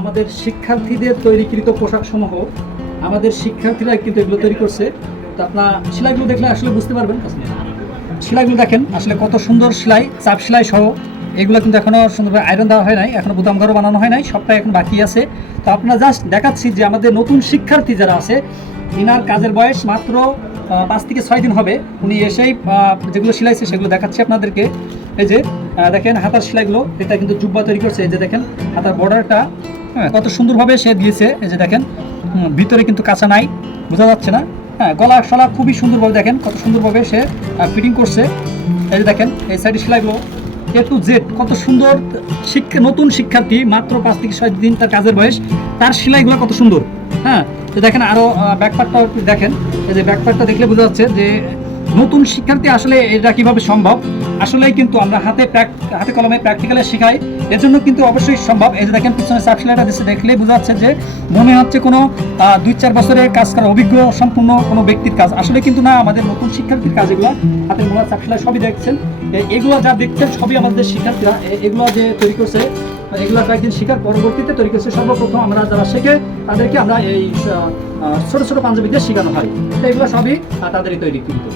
আমাদের শিক্ষার্থীদের তৈরিকৃত পোশাক সমূহ আমাদের শিক্ষার্থীরা কিন্তু এগুলো তৈরি করছে। তো আপনার সেলাইগুলো দেখলে আসলে বুঝতে পারবেন। সেলাইগুলো দেখেন আসলে কত সুন্দর সেলাই, চাপ সেলাই সহ। এগুলো কিন্তু এখনও সুন্দরভাবে আয়রন দেওয়া হয় নাই, এখনও বোতাম ঘরও বানানো হয় নাই, সবটাই এখন বাকি আছে। তো আপনারা জাস্ট দেখাচ্ছি যে আমাদের নতুন শিক্ষার্থী যারা আছে, ইনার কাজের বয়স মাত্র 5 থেকে 6 দিন হবে। উনি এসেই যেগুলো সেলাইছে সেগুলো দেখাচ্ছি আপনাদেরকে। এই যে দেখেন হাতার সেলাইগুলো, এটা কিন্তু জুব্বা তৈরি করছে। এই যে দেখেন হাতার বর্ডারটা কত সুন্দরভাবে সে দিয়েছে। এই যে দেখেন ভিতরে কিন্তু কাঁচা নাই, বোঝা যাচ্ছে না। হ্যাঁ, গলা সলা খুবই সুন্দরভাবে দেখেন কত সুন্দরভাবে সে ফিটিং করছে। এই যে দেখেন এই সাইডের সেলাইগুলো A to Z কত সুন্দর। নতুন শিক্ষার্থী মাত্র 5 থেকে 6 দিন তার কাজের বয়স, তার সেলাইগুলো কত সুন্দর। হ্যাঁ, তো দেখেন আরও ব্যাকপার্টটাও একটু দেখেন। এই যে ব্যাকপার্টটা দেখলে বোঝা যাচ্ছে যে নতুন শিক্ষার্থী আসলে এটা কিভাবে সম্ভব। আসলেই কিন্তু আমরা হাতে কলমে প্র্যাকটিক্যালে শেখাই, এর জন্য কিন্তু অবশ্যই সম্ভব। এই যে দেখেন পিছনে চাপ সেলাইটা দেখলেই বোঝা যাচ্ছে যে মনে হচ্ছে কোনো 2-4 বছরের কাজ করা অভিজ্ঞ সম্পূর্ণ কোনো ব্যক্তির কাজ। আসলে কিন্তু না, আমাদের নতুন শিক্ষার্থীর কাজ এগুলো। হাতের মোড়া চাপ সেলাই সবই দেখছেন, এগুলো যা দেখছেন সবই আমাদের শিক্ষার্থীরা এগুলো যে তৈরি করছে। এগুলো কয়েকদিন শেখার পরবর্তীতে তৈরি করছে। সর্বপ্রথম আমরা যারা শেখে তাদেরকে আমরা এই ছোটো ছোটো পাঞ্জাবিদের শেখানো হয়। তো এগুলো সবই তাদেরই তৈরি কিন্তু।